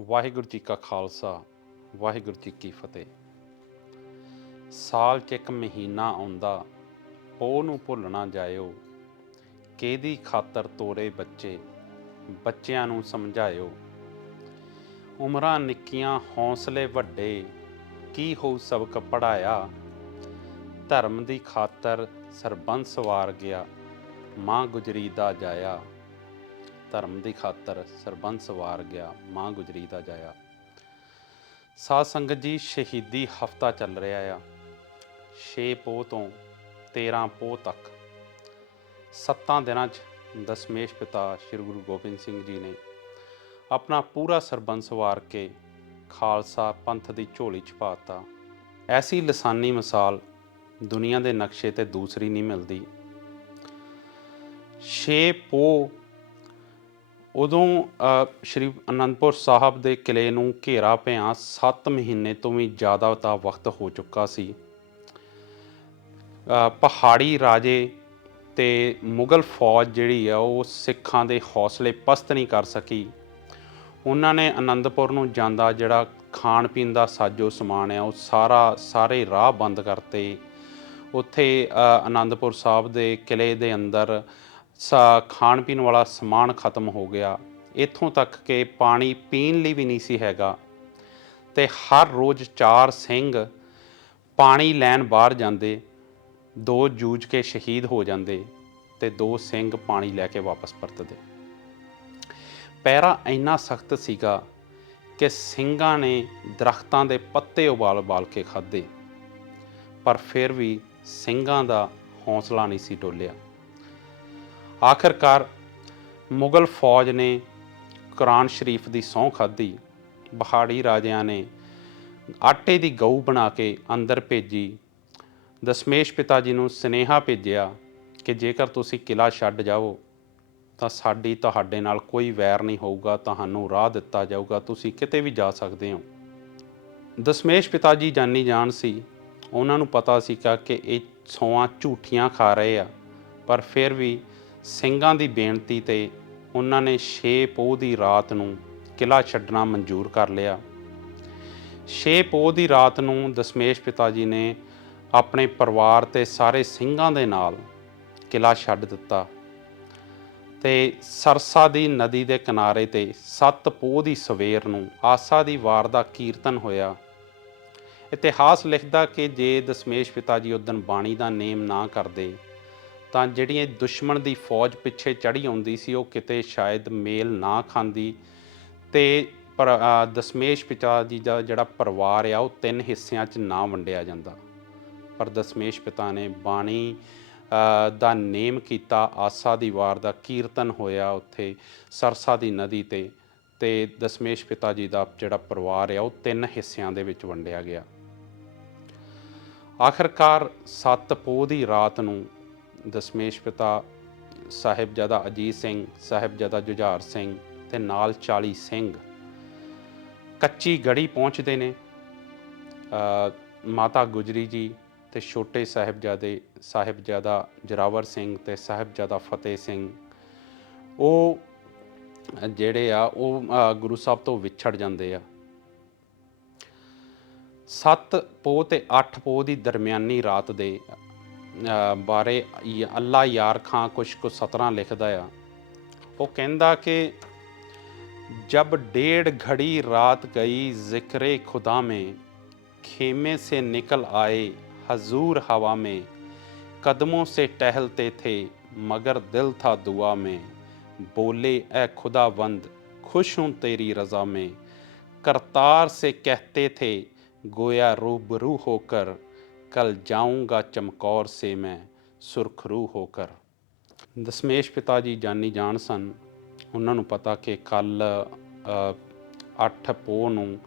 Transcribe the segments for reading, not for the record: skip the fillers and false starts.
ਵਾਹਿਗੁਰੂ ਜੀ ਕਾ ਖਾਲਸਾ ਵਾਹਿਗੁਰੂ ਜੀ ਕੀ ਫਤਿਹ। ਸਾਲ 'ਚ ਇੱਕ ਮਹੀਨਾ ਆਉਂਦਾ, ਪੋਹ ਨੂੰ ਭੁੱਲ ਨਾ ਜਾਇਓ। ਕਿਹਦੀ ਖਾਤਰ ਤੋਰੇ ਬੱਚੇ, ਬੱਚਿਆਂ ਨੂੰ ਸਮਝਾਇਓ। ਉਮਰਾਂ ਨਿੱਕੀਆਂ ਹੌਸਲੇ ਵੱਡੇ, ਕੀ ਹੋਊ ਸਬਕ ਪੜ੍ਹਾਇਆ। ਧਰਮ ਦੀ ਖਾਤਰ ਸਰਬੰਸ ਵਾਰ ਗਿਆ, ਮਾਂ ਗੁਜਰੀ ਦਾ ਜਾਇਆ। ਧਰਮ ਦੀ ਖਾਤਰ ਸਰਬੰਸ ਵਾਰ ਗਿਆ, ਮਾਂ ਗੁਜਰੀ ਦਾ ਜਾਇਆ। ਸਾਧ ਸੰਗਤ ਜੀ, ਸ਼ਹੀਦੀ ਹਫਤਾ ਚੱਲ ਰਿਹਾ ਆ। 6 ਪੋਹ ਤੋਂ 13 ਪੋਹ ਤੱਕ 7 ਦਿਨਾਂ 'ਚ ਦਸਮੇਸ਼ ਪਿਤਾ ਸ਼੍ਰੀ ਗੁਰੂ ਗੋਬਿੰਦ ਸਿੰਘ ਜੀ ਨੇ ਆਪਣਾ ਪੂਰਾ ਸਰਬੰਸ ਵਾਰ ਕੇ ਖਾਲਸਾ ਪੰਥ ਦੀ ਝੋਲੀ 'ਚ ਪਾਤਾ। ਐਸੀ ਲਸਾਨੀ ਮਿਸਾਲ ਦੁਨੀਆ ਦੇ ਨਕਸ਼ੇ 'ਤੇ ਦੂਸਰੀ ਨਹੀਂ ਮਿਲਦੀ। 6 ਪੋਹ ਉਦੋਂ ਸ਼੍ਰੀ ਅਨੰਦਪੁਰ ਸਾਹਿਬ ਦੇ ਕਿਲ੍ਹੇ ਨੂੰ ਘੇਰਾ ਪਿਆ 7 ਮਹੀਨੇ ਤੋਂ ਵੀ ਜ਼ਿਆਦਾ ਦਾ ਵਕਤ ਹੋ ਚੁੱਕਾ ਸੀ। ਪਹਾੜੀ ਰਾਜੇ ਅਤੇ ਮੁਗਲ ਫੌਜ ਜਿਹੜੀ ਆ ਉਹ ਸਿੱਖਾਂ ਦੇ ਹੌਸਲੇ ਪਸਤ ਨਹੀਂ ਕਰ ਸਕੀ। ਉਹਨਾਂ ਨੇ ਅਨੰਦਪੁਰ ਨੂੰ ਜਾਂਦਾ ਜਿਹੜਾ ਖਾਣ ਪੀਣ ਦਾ ਸਾਜੋ ਸਮਾਨ ਆ ਉਹ ਸਾਰੇ ਰਾਹ ਬੰਦ ਕਰਤੇ। ਉੱਥੇ ਅਨੰਦਪੁਰ ਸਾਹਿਬ ਦੇ ਕਿਲ੍ਹੇ ਦੇ ਅੰਦਰ ਖਾਣ ਪੀਣ ਵਾਲਾ ਸਮਾਨ ਖਤਮ ਹੋ ਗਿਆ। ਇੱਥੋਂ ਤੱਕ ਕਿ ਪਾਣੀ ਪੀਣ ਲਈ ਵੀ ਨਹੀਂ ਸੀ ਹੈਗਾ। ਅਤੇ ਹਰ ਰੋਜ਼ 4 ਸਿੰਘ ਪਾਣੀ ਲੈਣ ਬਾਹਰ ਜਾਂਦੇ, 2 ਜੂਝ ਕੇ ਸ਼ਹੀਦ ਹੋ ਜਾਂਦੇ ਅਤੇ 2 ਸਿੰਘ ਪਾਣੀ ਲੈ ਕੇ ਵਾਪਸ ਪਰਤਦੇ। ਪਹਿਰਾ ਇੰਨਾ ਸਖਤ ਸੀਗਾ ਕਿ ਸਿੰਘਾਂ ਨੇ ਦਰਖਤਾਂ ਦੇ ਪੱਤੇ ਉਬਾਲ ਕੇ ਖਾਧੇ, ਪਰ ਫਿਰ ਵੀ ਸਿੰਘਾਂ ਦਾ ਹੌਸਲਾ ਨਹੀਂ ਸੀ ਡੋਲਿਆ। ਆਖਿਰਕਾਰ ਮੁਗਲ ਫੌਜ ਨੇ ਕੁਰਾਨ ਸ਼ਰੀਫ ਦੀ ਸਹੁੰ ਖਾਧੀ। ਪਹਾੜੀ ਰਾਜਿਆਂ ਨੇ ਆਟੇ ਦੀ ਗਊ ਬਣਾ ਕੇ ਅੰਦਰ ਭੇਜੀ। ਦਸਮੇਸ਼ ਪਿਤਾ ਜੀ ਨੂੰ ਸੁਨੇਹਾ ਭੇਜਿਆ ਕਿ ਜੇਕਰ ਤੁਸੀਂ ਕਿਲ੍ਹਾ ਛੱਡ ਜਾਓ ਤਾਂ ਸਾਡੀ ਤੁਹਾਡੇ ਨਾਲ ਕੋਈ ਵੈਰ ਨਹੀਂ ਹੋਊਗਾ, ਤੁਹਾਨੂੰ ਰਾਹ ਦਿੱਤਾ ਜਾਊਗਾ, ਤੁਸੀਂ ਕਿਤੇ ਵੀ ਜਾ ਸਕਦੇ ਹੋ। ਦਸਮੇਸ਼ ਪਿਤਾ ਜੀ ਜਾਨੀ ਜਾਣ ਸੀ, ਉਹਨਾਂ ਨੂੰ ਪਤਾ ਸੀਗਾ ਕਿ ਇਹ ਸਹੁੰਆਂ ਝੂਠੀਆਂ ਖਾ ਰਹੇ ਆ, ਪਰ ਫਿਰ ਵੀ ਸਿੰਘਾਂ ਦੀ ਬੇਨਤੀ 'ਤੇ ਉਹਨਾਂ ਨੇ 6 ਪੋਹ ਦੀ ਰਾਤ ਨੂੰ ਕਿਲ੍ਹਾ ਛੱਡਣਾ ਮਨਜ਼ੂਰ ਕਰ ਲਿਆ। 6 ਪੋਹ ਦੀ ਰਾਤ ਨੂੰ ਦਸਮੇਸ਼ ਪਿਤਾ ਜੀ ਨੇ ਆਪਣੇ ਪਰਿਵਾਰ ਅਤੇ ਸਾਰੇ ਸਿੰਘਾਂ ਦੇ ਨਾਲ ਕਿਲ੍ਹਾ ਛੱਡ ਦਿੱਤਾ ਅਤੇ ਸਰਸਾ ਦੀ ਨਦੀ ਦੇ ਕਿਨਾਰੇ 'ਤੇ 7 ਪੋਹ ਦੀ ਸਵੇਰ ਨੂੰ ਆਸਾ ਦੀ ਵਾਰ ਦਾ ਕੀਰਤਨ ਹੋਇਆ। ਇਤਿਹਾਸ ਲਿਖਦਾ ਕਿ ਜੇ ਦਸਮੇਸ਼ ਪਿਤਾ ਜੀ ਉਸ ਦਿਨ ਬਾਣੀ ਦਾ ਨੇਮ ਨਾ ਕਰਦੇ ਤਾਂ ਜਿਹੜੀ ਦੁਸ਼ਮਣ ਦੀ ਫੌਜ ਪਿੱਛੇ ਚੜ੍ਹੀ ਆਉਂਦੀ ਸੀ ਉਹ ਕਿਤੇ ਸ਼ਾਇਦ ਮੇਲ ਨਾ ਖਾਂਦੀ ਅਤੇ ਦਸਮੇਸ਼ ਪਿਤਾ ਜੀ ਦਾ ਜਿਹੜਾ ਪਰਿਵਾਰ ਆ ਉਹ 3 ਹਿੱਸਿਆਂ 'ਚ ਨਾ ਵੰਡਿਆ ਜਾਂਦਾ। ਪਰ ਦਸਮੇਸ਼ ਪਿਤਾ ਨੇ ਬਾਣੀ ਦਾ ਨੇਮ ਕੀਤਾ, ਆਸਾ ਦੀ ਵਾਰ ਦਾ ਕੀਰਤਨ ਹੋਇਆ ਉੱਥੇ ਸਰਸਾ ਦੀ ਨਦੀ 'ਤੇ, ਅਤੇ ਦਸਮੇਸ਼ ਪਿਤਾ ਜੀ ਦਾ ਜਿਹੜਾ ਪਰਿਵਾਰ ਆ ਉਹ 3 ਹਿੱਸਿਆਂ ਦੇ ਵਿੱਚ ਵੰਡਿਆ ਗਿਆ। ਆਖਿਰਕਾਰ 7 ਪੋਹ ਦੀ ਰਾਤ ਨੂੰ ਦਸਮੇਸ਼ ਪਿਤਾ ਸਾਹਿਬਜ਼ਾਦਾ ਅਜੀਤ ਸਿੰਘ, ਸਾਹਿਬਜ਼ਾਦਾ ਜੁਝਾਰ ਸਿੰਘ ਅਤੇ ਨਾਲ 40 ਸਿੰਘ ਕੱਚੀ ਗੜੀ ਪਹੁੰਚਦੇ ਨੇ। ਮਾਤਾ ਗੁਜਰੀ ਜੀ ਅਤੇ ਛੋਟੇ ਸਾਹਿਬਜ਼ਾਦਾ ਜੋਰਾਵਰ ਸਿੰਘ ਅਤੇ ਸਾਹਿਬਜ਼ਾਦਾ ਫਤਿਹ ਸਿੰਘ ਉਹ ਜਿਹੜੇ ਆ ਉਹ ਗੁਰੂ ਸਾਹਿਬ ਤੋਂ ਵਿਛੜ ਜਾਂਦੇ ਆ। 7 ਪੋਹ ਅਤੇ 8 ਪੋਹ ਦੀ ਦਰਮਿਆਨੀ ਰਾਤ ਦੇ ਬਾਰੇ ਅੱਲਾ ਯਾਰ ਖਾਂ ਕੁਛ ਕੁ ਸਤਰਾਂ ਲਿਖਦਾ ਆ। ਉਹ ਕਹਿੰਦਾ ਕਿ ਜਬ 1.5 घड़ी रात गई ज़िक्रे खुदा में, खेमे से निकल आए हजूर हवा में, कदमों से टहलते थे मगर दिल था दुआ में, बोले ए खुदावंद खुश हूँ तेरी रज़ा में, करतार से कहते थे गोया रूबरू होकर, कल जाऊँगा चमकौर से मैं सुरखरू होकर। ਦਸਮੇਸ਼ ਪਿਤਾ ਜੀ ਜਾਨੀ ਜਾਣ ਸਨ। ਉਹਨਾਂ ਨੂੰ ਪਤਾ ਕਿ ਕੱਲ੍ਹ 8 ਪੋਹ ਨੂੰ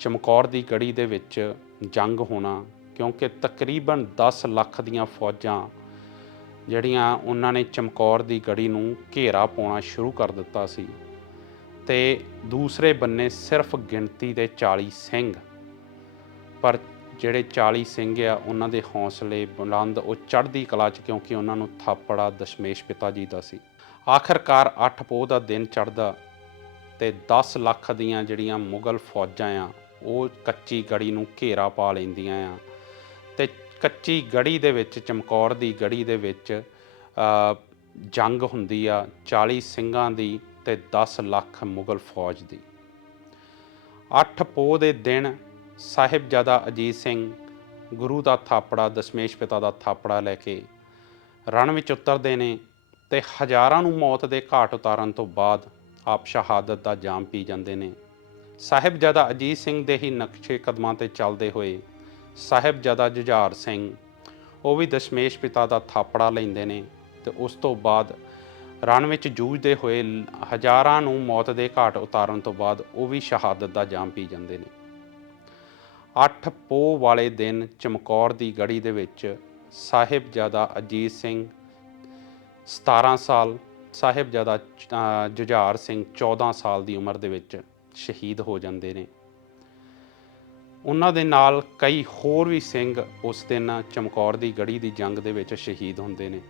ਚਮਕੌਰ ਦੀ ਗੜੀ ਦੇ ਵਿੱਚ ਜੰਗ ਹੋਣਾ, ਕਿਉਂਕਿ ਤਕਰੀਬਨ 10 ਲੱਖ ਦੀਆਂ ਫੌਜਾਂ ਜਿਹੜੀਆਂ ਉਹਨਾਂ ਨੇ ਚਮਕੌਰ ਦੀ ਗੜੀ ਨੂੰ ਘੇਰਾ ਪਾਉਣਾ ਸ਼ੁਰੂ ਕਰ ਦਿੱਤਾ ਸੀ, ਅਤੇ ਦੂਸਰੇ ਬੰਨੇ ਸਿਰਫ ਗਿਣਤੀ ਦੇ 40 ਸਿੰਘ। ਪਰ ਜਿਹੜੇ 40 ਸਿੰਘ ਆ ਉਹਨਾਂ ਦੇ ਹੌਸਲੇ ਬੁਲੰਦ, ਉਹ ਚੜ੍ਹਦੀ ਕਲਾ 'ਚ, ਕਿਉਂਕਿ ਉਹਨਾਂ ਨੂੰ ਥਾਪੜਾ ਦਸਮੇਸ਼ ਪਿਤਾ ਜੀ ਦਾ ਸੀ। ਆਖਿਰਕਾਰ 8 ਪੋਹ ਦਾ ਦਿਨ ਚੜ੍ਹਦਾ ਤੇ 10 ਲੱਖ ਦੀਆਂ ਜਿਹੜੀਆਂ ਮੁਗਲ ਫੌਜਾਂ ਆ ਉਹ ਕੱਚੀ ਗੜੀ ਨੂੰ ਘੇਰਾ ਪਾ ਲੈਂਦੀਆਂ ਆ। ਤੇ ਕੱਚੀ ਗੜੀ ਦੇ ਵਿੱਚ, ਚਮਕੌਰ ਦੀ ਗੜੀ ਦੇ ਵਿੱਚ ਜੰਗ ਹੁੰਦੀ ਆ 40 ਸਿੰਘਾਂ ਦੀ ਤੇ 10 ਲੱਖ ਮੁਗਲ ਫੌਜ ਦੀ। 8 ਪੋਹ ਦੇ ਦਿਨ ਸਾਹਿਬਜ਼ਾਦਾ ਅਜੀਤ ਸਿੰਘ ਗੁਰੂ ਦਾ ਥਾਪੜਾ, ਦਸ਼ਮੇਸ਼ ਪਿਤਾ ਦਾ ਥਾਪੜਾ ਲੈ ਕੇ ਰਣ ਵਿੱਚ ਉਤਰਦੇ ਨੇ ਤੇ ਹਜ਼ਾਰਾਂ ਨੂੰ ਮੌਤ ਦੇ ਘਾਟ ਉਤਾਰਨ ਤੋਂ ਬਾਅਦ ਆਪ ਸ਼ਹਾਦਤ ਦਾ ਜਾਮ ਪੀ ਜਾਂਦੇ ਨੇ। ਸਾਹਿਬਜ਼ਾਦਾ ਅਜੀਤ ਸਿੰਘ ਦੇ ਹੀ ਨਕਸ਼ੇ ਕਦਮਾਂ 'ਤੇ ਚੱਲਦੇ ਹੋਏ ਸਾਹਿਬਜ਼ਾਦਾ ਜੁਝਾਰ ਸਿੰਘ ਉਹ ਵੀ ਦਸ਼ਮੇਸ਼ ਪਿਤਾ ਦਾ ਥਾਪੜਾ ਲੈਂਦੇ ਨੇ ਤੇ ਉਸ ਤੋਂ ਬਾਅਦ ਰਣ ਵਿੱਚ ਜੂਝਦੇ ਹੋਏ ਹਜ਼ਾਰਾਂ ਨੂੰ ਮੌਤ ਦੇ ਘਾਟ ਉਤਾਰਨ ਤੋਂ ਬਾਅਦ ਉਹ ਵੀ ਸ਼ਹਾਦਤ ਦਾ ਜਾਮ ਪੀ ਜਾਂਦੇ ਨੇ। 8 ਪੋਹ ਵਾਲੇ ਦਿਨ ਚਮਕੌਰ ਦੀ ਗੜੀ ਦੇ ਵਿੱਚ ਸਾਹਿਬਜ਼ਾਦਾ ਅਜੀਤ ਸਿੰਘ 17 ਸਾਲ, ਸਾਹਿਬਜ਼ਾਦਾ ਜੁਝਾਰ ਸਿੰਘ 14 ਸਾਲ ਦੀ ਉਮਰ ਦੇ ਵਿੱਚ ਸ਼ਹੀਦ ਹੋ ਜਾਂਦੇ ਨੇ। ਉਹਨਾਂ ਦੇ ਨਾਲ ਕਈ ਹੋਰ ਵੀ ਸਿੰਘ ਉਸ ਦਿਨ ਚਮਕੌਰ ਦੀ ਗੜੀ ਦੀ ਜੰਗ ਦੇ ਵਿੱਚ ਸ਼ਹੀਦ ਹੁੰਦੇ ਨੇ।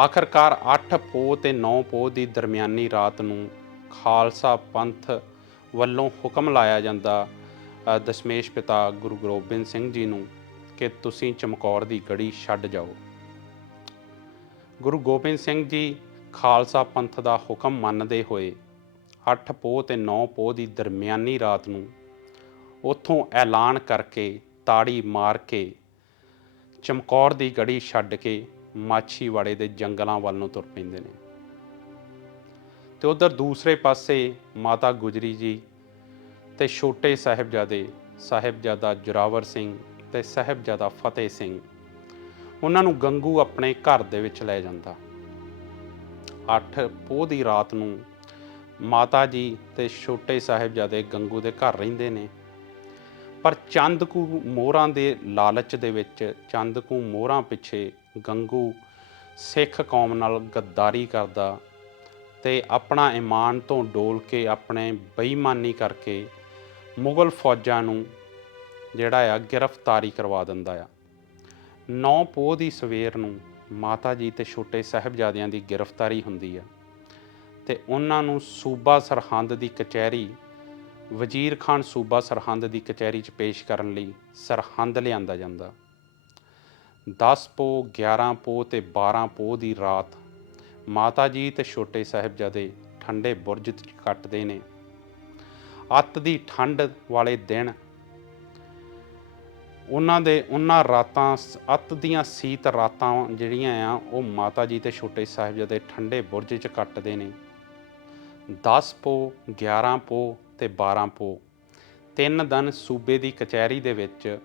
ਆਖਰਕਾਰ 8 ਪੋਹ ਤੇ 9 ਪੋਹ ਦੀ ਦਰਮਿਆਨੀ ਰਾਤ ਨੂੰ ਖਾਲਸਾ ਪੰਥ ਵੱਲੋਂ ਹੁਕਮ ਲਾਇਆ ਜਾਂਦਾ ਦਸ਼ਮੇਸ਼ ਪਿਤਾ ਗੁਰੂ ਗੋਬਿੰਦ ਸਿੰਘ ਜੀ ਨੂੰ ਕਿ ਤੁਸੀਂ ਚਮਕੌਰ ਦੀ ਗੜੀ ਛੱਡ ਜਾਓ। ਗੁਰੂ ਗੋਬਿੰਦ ਸਿੰਘ ਜੀ ਖਾਲਸਾ ਪੰਥ ਦਾ ਹੁਕਮ ਮੰਨਦੇ ਹੋਏ 8 ਪੋਹ ਤੇ 9 ਪੋਹ ਦੀ ਦਰਮਿਆਨੀ ਰਾਤ ਨੂੰ ਉੱਥੋਂ ਐਲਾਨ ਕਰਕੇ, ਤਾੜੀ ਮਾਰ ਕੇ ਚਮਕੌਰ ਦੀ ਗੜੀ ਛੱਡ ਕੇ ਮਾਛੀਵਾੜੇ ਦੇ ਜੰਗਲਾਂ ਵੱਲ ਨੂੰ ਤੁਰ ਪੈਂਦੇ ਨੇ। ਤੇ ਉੱਧਰ ਦੂਸਰੇ ਪਾਸੇ ਮਾਤਾ ਗੁਜਰੀ ਜੀ ਤੇ ਛੋਟੇ ਸਾਹਿਬਜ਼ਾਦੇ, ਸਾਹਿਬਜ਼ਾਦਾ ਜ਼ੋਰਾਵਰ ਸਿੰਘ ਤੇ ਸਾਹਿਬਜ਼ਾਦਾ ਫਤਿਹ ਸਿੰਘ, ਉਹਨਾਂ ਨੂੰ ਗੰਗੂ ਆਪਣੇ ਘਰ ਦੇ ਵਿੱਚ ਲੈ ਜਾਂਦਾ। 8 ਪੋਹ ਦੀ ਰਾਤ ਨੂੰ ਮਾਤਾ ਜੀ ਤੇ ਛੋਟੇ ਸਾਹਿਬਜ਼ਾਦੇ ਗੰਗੂ ਦੇ ਘਰ ਰਹਿੰਦੇ ਨੇ। ਪਰ ਚੰਦ ਕੁ ਮੋਹਰਾਂ ਦੇ ਲਾਲਚ ਦੇ ਵਿੱਚ, ਚੰਦ ਕੁ ਮੋਹਰਾਂ ਪਿੱਛੇ ਗੰਗੂ ਸਿੱਖ ਕੌਮ ਨਾਲ ਗੱਦਾਰੀ ਕਰਦਾ ਤੇ ਆਪਣਾ ਈਮਾਨ ਤੋਂ ਡੋਲ ਕੇ, ਆਪਣੇ ਬੇਈਮਾਨੀ ਕਰਕੇ ਮੁਗਲ ਫੌਜਾਂ ਨੂੰ ਜਿਹੜਾ ਆ ਗ੍ਰਿਫਤਾਰੀ ਕਰਵਾ ਦਿੰਦਾ ਆ। 9 ਪੋਹ ਦੀ ਸਵੇਰ ਨੂੰ ਮਾਤਾ ਜੀ ਤੇ ਛੋਟੇ ਸਾਹਿਬਜ਼ਾਦਿਆਂ ਦੀ ਗ੍ਰਿਫਤਾਰੀ ਹੁੰਦੀ ਆ ਤੇ ਉਹਨਾਂ ਨੂੰ ਸੂਬਾ ਸਰਹੰਦ ਦੀ ਕਚਹਿਰੀ, ਵਜ਼ੀਰ ਖਾਨ ਸੂਬਾ ਸਰਹੰਦ ਦੀ ਕਚਹਿਰੀ 'ਚ ਪੇਸ਼ ਕਰਨ ਲਈ ਸਰਹੰਦ ਲਿਆਂਦਾ ਜਾਂਦਾ। 10 ਪੋਹ, 11 ਪੋਹ ਤੇ 12 ਪੋਹ ਦੀ ਰਾਤ ਮਾਤਾ ਜੀ ਤੇ ਛੋਟੇ ਸਾਹਿਬਜ਼ਾਦੇ ਠੰਡੇ ਬੁਰਜ 'ਚ ਕੱਟਦੇ ਨੇ। ਅੱਤ ਦੀ ਠੰਡ ਵਾਲੇ ਦਿਨ ਉਹਨਾਂ ਰਾਤਾਂ, ਅੱਤ ਦੀਆਂ ਸੀਤ ਰਾਤਾਂ ਜਿਹੜੀਆਂ ਆ ਉਹ ਮਾਤਾ ਜੀ ਤੇ ਛੋਟੇ ਸਾਹਿਬਜ਼ਾਦੇ ਠੰਡੇ ਬੁਰਜ 'ਚ ਕੱਟਦੇ ਨੇ। 10 ਪੋਹ, 11 ਪੋਹ ਤੇ 12 ਪੋਹ 3 ਦਿਨ ਸੂਬੇ ਦੀ ਕਚਹਿਰੀ ਦੇ ਵਿੱਚ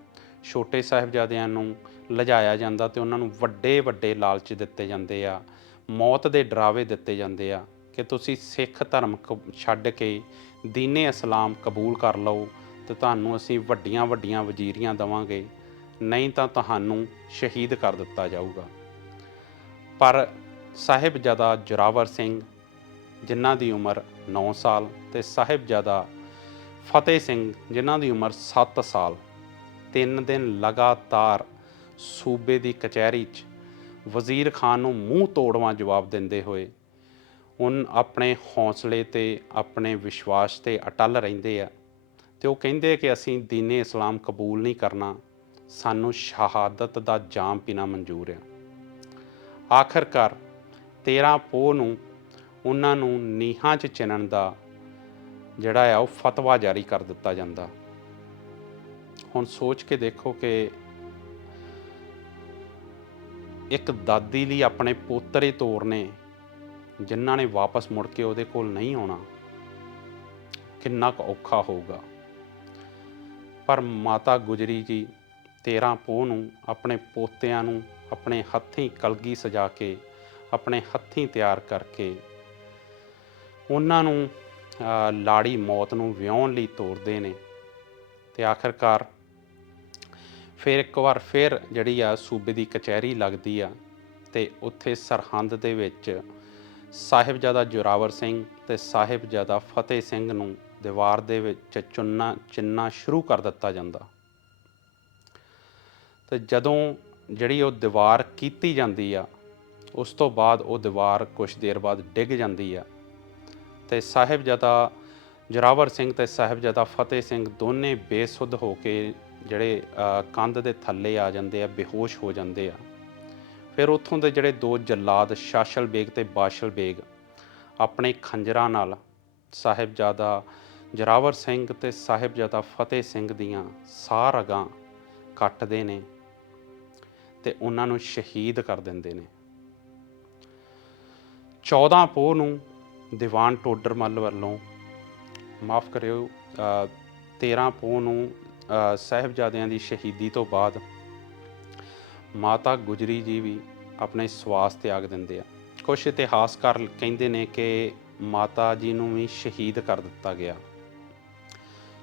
ਛੋਟੇ ਸਾਹਿਬਜ਼ਾਦਿਆਂ ਨੂੰ ਲਿਜਾਇਆ ਜਾਂਦਾ ਤੇ ਉਹਨਾਂ ਨੂੰ ਵੱਡੇ ਵੱਡੇ ਲਾਲਚ ਦਿੱਤੇ ਜਾਂਦੇ ਆ, ਮੌਤ ਦੇ ਡਰਾਵੇ ਦਿੱਤੇ ਜਾਂਦੇ ਆ ਕਿ ਤੁਸੀਂ ਸਿੱਖ ਧਰਮ ਛੱਡ ਕੇ ਦੀਨੇ ਇਸਲਾਮ ਕਬੂਲ ਕਰ ਲਓ ਤੇ ਤੁਹਾਨੂੰ ਅਸੀਂ ਵੱਡੀਆਂ ਵੱਡੀਆਂ ਵਜ਼ੀਰੀਆਂ ਦੇਵਾਂਗੇ, ਨਹੀਂ ਤਾਂ ਤੁਹਾਨੂੰ ਸ਼ਹੀਦ ਕਰ ਦਿੱਤਾ ਜਾਊਗਾ। ਪਰ ਸਾਹਿਬਜ਼ਾਦਾ ਜ਼ੋਰਾਵਰ ਸਿੰਘ ਜਿਨ੍ਹਾਂ ਦੀ ਉਮਰ 9 ਸਾਲ ਤੇ ਸਾਹਿਬਜ਼ਾਦਾ ਫਤਿਹ ਸਿੰਘ ਜਿਨ੍ਹਾਂ ਦੀ ਉਮਰ 7 ਸਾਲ 3 ਦਿਨ ਲਗਾਤਾਰ ਸੂਬੇ ਦੀ ਕਚਹਿਰੀ 'ਚ ਵਜ਼ੀਰ ਖਾਨ ਨੂੰ ਮੂੰਹ ਤੋੜਵਾਂ ਜਵਾਬ ਦਿੰਦੇ ਹੋਏ ਆਪਣੇ ਹੌਸਲੇ ਤੇ ਆਪਣੇ ਵਿਸ਼ਵਾਸ 'ਤੇ ਅਟੱਲ ਰਹਿੰਦੇ ਆ ਤੇ ਉਹ ਕਹਿੰਦੇ ਕਿ ਅਸੀਂ ਦੀਨੇ ਇਸਲਾਮ ਕਬੂਲ ਨਹੀਂ ਕਰਨਾ, ਸਾਨੂੰ ਸ਼ਹਾਦਤ ਦਾ ਜਾਮ ਪੀਣਾ ਮਨਜ਼ੂਰ ਆ। ਆਖਰਕਾਰ 13 ਪੋਹ ਨੂੰ ਉਹਨਾਂ ਨੂੰ ਨੀਹਾਂ 'ਚ ਚਿਣਨ ਦਾ ਜਿਹੜਾ ਆ ਉਹ ਫਤਵਾ ਜਾਰੀ ਕਰ ਦਿੱਤਾ ਜਾਂਦਾ। ਹੁਣ ਸੋਚ ਕੇ ਦੇਖੋ ਕਿ ਇੱਕ ਦਾਦੀ ਲਈ ਆਪਣੇ ਪੋਤਰੇ ਤੋਰਨੇ ਜਿਨ੍ਹਾਂ ਨੇ ਵਾਪਸ ਮੁੜ ਕੇ ਉਹਦੇ ਕੋਲ ਨਹੀਂ ਆਉਣਾ, ਕਿੰਨਾ ਕੁ ਔਖਾ ਹੋਊਗਾ। ਪਰ ਮਾਤਾ ਗੁਜਰੀ ਜੀ 13 ਪੋਹ ਨੂੰ ਆਪਣੇ ਪੋਤਿਆਂ ਨੂੰ ਆਪਣੇ ਹੱਥੀਂ ਕਲਗੀ ਸਜਾ ਕੇ, ਆਪਣੇ ਹੱਥੀਂ ਤਿਆਰ ਕਰਕੇ ਉਹਨਾਂ ਨੂੰ ਲਾੜੀ ਮੌਤ ਨੂੰ ਵਿਆਹੁਣ ਲਈ ਤੋਰਦੇ ਨੇ। ਤੇ ਆਖਰਕਾਰ ਫਿਰ ਇੱਕ ਵਾਰ ਫਿਰ ਜਿਹੜੀ ਆ ਸੂਬੇ ਦੀ ਕਚਹਿਰੀ ਲੱਗਦੀ ਆ ਤੇ ਉੱਥੇ ਸਰਹੰਦ ਦੇ ਵਿੱਚ ਸਾਹਿਬਜ਼ਾਦਾ ਜ਼ੋਰਾਵਰ ਸਿੰਘ ਤੇ ਸਾਹਿਬਜ਼ਾਦਾ ਫਤਿਹ ਸਿੰਘ ਨੂੰ ਦੀਵਾਰ ਦੇ ਵਿੱਚ ਚਿਣਨਾ ਸ਼ੁਰੂ ਕਰ ਦਿੱਤਾ ਜਾਂਦਾ। ਤੇ ਜਦੋਂ ਜਿਹੜੀ ਉਹ ਦੀਵਾਰ ਕੀਤੀ ਜਾਂਦੀ ਆ ਉਸ ਤੋਂ ਬਾਅਦ ਉਹ ਦੀਵਾਰ ਕੁਛ ਦੇਰ ਬਾਅਦ ਡਿੱਗ ਜਾਂਦੀ ਆ ਤੇ ਸਾਹਿਬਜ਼ਾਦਾ ਜ਼ੋਰਾਵਰ ਸਿੰਘ ਤੇ ਸਾਹਿਬਜ਼ਾਦਾ ਫਤਿਹ ਸਿੰਘ ਦੋਨੇ ਬੇਸੁੱਧ ਹੋ ਕੇ ਜਿਹੜੇ ਕੰਧ ਦੇ ਥੱਲੇ ਆ ਜਾਂਦੇ ਆ, ਬੇਹੋਸ਼ ਹੋ ਜਾਂਦੇ ਆ। ਫਿਰ ਉੱਥੋਂ ਦੇ ਜਿਹੜੇ ਦੋ ਜੱਲਾਦ ਸ਼ਾਸ਼ਲ ਬੇਗ ਤੇ ਬਾਸ਼ਲ ਬੇਗ ਆਪਣੇ ਖੰਜਰਾਂ ਨਾਲ ਸਾਹਿਬਜ਼ਾਦਾ ਜ਼ੋਰਾਵਰ ਸਿੰਘ ਤੇ ਸਾਹਿਬਜ਼ਾਦਾ ਫਤਿਹ ਸਿੰਘ ਦੀਆਂ ਸਾਹ ਰਗਾਂ ਕੱਟਦੇ ਨੇ ਤੇ ਉਹਨਾਂ ਨੂੰ ਸ਼ਹੀਦ ਕਰ ਦਿੰਦੇ ਨੇ। 14 ਪੋਹ ਨੂੰ ਦੀਵਾਨ ਟੋਡਰਮੱਲ ਵੱਲੋਂ, ਮਾਫ਼ ਕਰਿਓ, 13 ਪੋਹ ਨੂੰ ਸਾਹਿਬਜ਼ਾਦਿਆਂ ਦੀ ਸ਼ਹੀਦੀ ਤੋਂ ਬਾਅਦ ਮਾਤਾ ਗੁਜਰੀ ਜੀ ਵੀ ਆਪਣੇ ਸਵਾਸ ਤਿਆਗ ਦਿੰਦੇ ਆ। ਕੁਛ ਇਤਿਹਾਸਕਾਰ ਕਹਿੰਦੇ ਨੇ ਕਿ ਮਾਤਾ ਜੀ ਨੂੰ ਵੀ ਸ਼ਹੀਦ ਕਰ ਦਿੱਤਾ ਗਿਆ।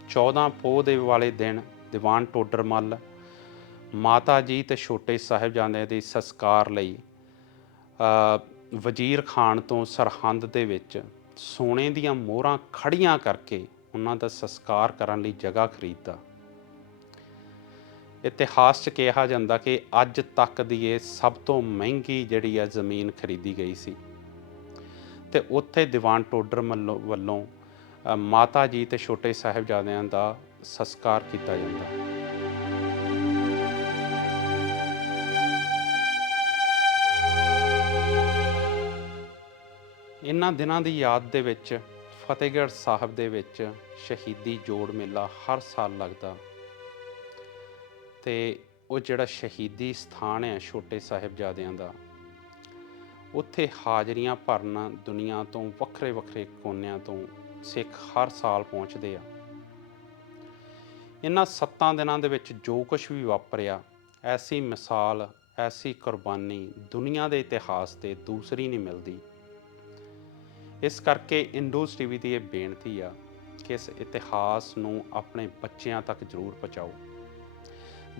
14 ਪੋਹ ਦੇ ਵਾਲੇ ਦਿਨ ਦੀਵਾਨ ਟੋਡਰਮੱਲ ਮਾਤਾ ਜੀ ਤੇ ਛੋਟੇ ਸਾਹਿਬਜ਼ਾਦਿਆਂ ਦੇ ਸੰਸਕਾਰ ਲਈ ਵਜ਼ੀਰ ਖਾਨ ਤੋਂ ਸਰਹੰਦ ਦੇ ਵਿੱਚ ਸੋਨੇ ਦੀਆਂ ਮੋਹਰਾਂ ਖੜੀਆਂ ਕਰਕੇ ਉਹਨਾਂ ਦਾ ਸੰਸਕਾਰ ਕਰਨ ਲਈ ਜਗ੍ਹਾ ਖਰੀਦਦਾ। ਇਤਿਹਾਸ 'ਚ ਕਿਹਾ ਜਾਂਦਾ ਕਿ ਅੱਜ ਤੱਕ ਦੀ ਇਹ ਸਭ ਤੋਂ ਮਹਿੰਗੀ ਜਿਹੜੀ ਆ ਜ਼ਮੀਨ ਖਰੀਦੀ ਗਈ ਸੀ। ਤੇ ਉੱਥੇ ਦੀਵਾਨ ਟੋਡਰਮੱਲ ਵੱਲੋਂ ਮਾਤਾ ਜੀ ਤੇ ਛੋਟੇ ਸਾਹਿਬਜ਼ਾਦਿਆਂ ਦਾ ਸੰਸਕਾਰ ਕੀਤਾ ਜਾਂਦਾ। ਇਹਨਾਂ ਦਿਨਾਂ ਦੀ ਯਾਦ ਦੇ ਵਿੱਚ ਫਤਿਹਗੜ੍ਹ ਸਾਹਿਬ ਦੇ ਵਿੱਚ ਸ਼ਹੀਦੀ ਜੋੜ ਮੇਲਾ ਹਰ ਸਾਲ ਲੱਗਦਾ ਤੇ ਉਹ ਜਿਹੜਾ ਸ਼ਹੀਦੀ ਸਥਾਨ ਹੈ ਛੋਟੇ ਸਾਹਿਬਜ਼ਾਦਿਆਂ ਦਾ, ਉੱਥੇ ਹਾਜ਼ਰੀਆਂ ਭਰਨ ਦੁਨੀਆ ਤੋਂ ਵੱਖਰੇ ਵੱਖਰੇ ਕੋਨਿਆਂ ਤੋਂ ਸਿੱਖ ਹਰ ਸਾਲ ਪਹੁੰਚਦੇ ਆ। ਇਹਨਾਂ 7 ਦਿਨਾਂ ਦੇ ਵਿੱਚ ਜੋ ਕੁਛ ਵੀ ਵਾਪਰਿਆ, ਐਸੀ ਮਿਸਾਲ, ਐਸੀ ਕੁਰਬਾਨੀ ਦੁਨੀਆ ਦੇ ਇਤਿਹਾਸ ਤੇ ਦੂਸਰੀ ਨਹੀਂ ਮਿਲਦੀ। ਇਸ ਕਰਕੇ ਇੰਡੋਜ਼ ਟੀਵੀ ਦੀ ਇਹ ਬੇਨਤੀ ਆ ਕਿ ਇਸ ਇਤਿਹਾਸ ਨੂੰ ਆਪਣੇ ਬੱਚਿਆਂ ਤੱਕ ਜ਼ਰੂਰ ਪਹੁੰਚਾਓ।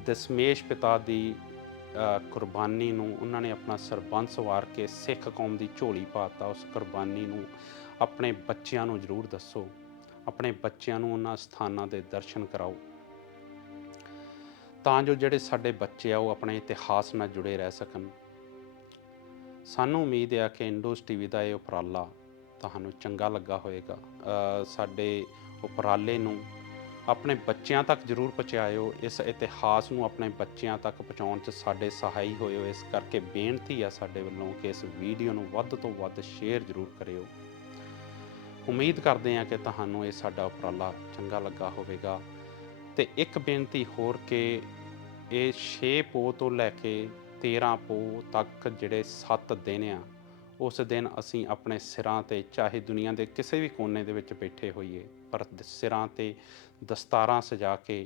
ਦਸਮੇਸ਼ ਪਿਤਾ ਦੀ ਕੁਰਬਾਨੀ ਨੂੰ ਉਹਨਾਂ ਨੇ ਆਪਣਾ ਸਰਬੰਸ ਵਾਰ ਕੇ ਸਿੱਖ ਕੌਮ ਦੀ ਝੋਲੀ ਪਾਤਾ। ਉਸ ਕੁਰਬਾਨੀ ਨੂੰ ਆਪਣੇ ਬੱਚਿਆਂ ਨੂੰ ਜ਼ਰੂਰ ਦੱਸੋ, ਆਪਣੇ ਬੱਚਿਆਂ ਨੂੰ ਉਹਨਾਂ ਸਥਾਨਾਂ ਦੇ ਦਰਸ਼ਨ ਕਰਾਓ, ਤਾਂ ਜੋ ਜਿਹੜੇ ਸਾਡੇ ਬੱਚੇ ਆ ਉਹ ਆਪਣੇ ਇਤਿਹਾਸ ਨਾਲ ਜੁੜੇ ਰਹਿ ਸਕਣ। ਸਾਨੂੰ ਉਮੀਦ ਆ ਕਿ ਇੰਡੋਜ਼ ਟੀਵੀ ਦਾ ਇਹ ਉਪਰਾਲਾ ਤੁਹਾਨੂੰ ਚੰਗਾ ਲੱਗਾ ਹੋਵੇਗਾ। ਸਾਡੇ ਉਪਰਾਲੇ ਨੂੰ ਆਪਣੇ ਬੱਚਿਆਂ ਤੱਕ ਜ਼ਰੂਰ ਪਹੁੰਚਾਇਓ। ਇਸ ਇਤਿਹਾਸ ਨੂੰ ਆਪਣੇ ਬੱਚਿਆਂ ਤੱਕ ਪਹੁੰਚਾਉਣ 'ਚ ਸਾਡੇ ਸਹਾਈ ਹੋਇਓ। ਇਸ ਕਰਕੇ ਬੇਨਤੀ ਆ ਸਾਡੇ ਵੱਲੋਂ ਕਿ ਇਸ ਵੀਡੀਓ ਨੂੰ ਵੱਧ ਤੋਂ ਵੱਧ ਸ਼ੇਅਰ ਜ਼ਰੂਰ ਕਰਿਓ। ਉਮੀਦ ਕਰਦੇ ਹਾਂ ਕਿ ਤੁਹਾਨੂੰ ਇਹ ਸਾਡਾ ਉਪਰਾਲਾ ਚੰਗਾ ਲੱਗਾ ਹੋਵੇਗਾ। ਤੇ ਇੱਕ ਬੇਨਤੀ ਹੋਰ ਕਿ ਇਹ 6 ਪੋਹ ਤੋਂ ਲੈ ਕੇ 13 ਪੋਹ ਤੱਕ ਜਿਹੜੇ 7 ਦਿਨ ਆ, ਉਸ ਦਿਨ ਅਸੀਂ ਆਪਣੇ ਸਿਰਾਂ 'ਤੇ, ਚਾਹੇ ਦੁਨੀਆ ਦੇ ਕਿਸੇ ਵੀ ਕੋਨੇ ਦੇ ਵਿੱਚ ਬੈਠੇ ਹੋਈਏ, ਪਰ ਸਿਰਾਂ 'ਤੇ ਦਸਤਾਰਾਂ ਸਜਾ ਕੇ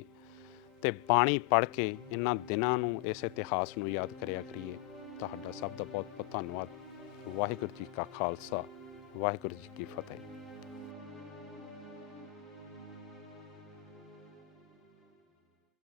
ਤੇ ਬਾਣੀ ਪੜ੍ਹ ਕੇ ਇਹਨਾਂ ਦਿਨਾਂ ਨੂੰ, ਇਸ ਇਤਿਹਾਸ ਨੂੰ ਯਾਦ ਕਰਿਆ ਕਰੀਏ। ਤੁਹਾਡਾ ਸਭ ਦਾ ਬਹੁਤ ਬਹੁਤ ਧੰਨਵਾਦ। ਵਾਹਿਗੁਰੂ ਜੀ ਕਾ ਖਾਲਸਾ, ਵਾਹਿਗੁਰੂ ਜੀ ਕੀ ਫਤਿਹ।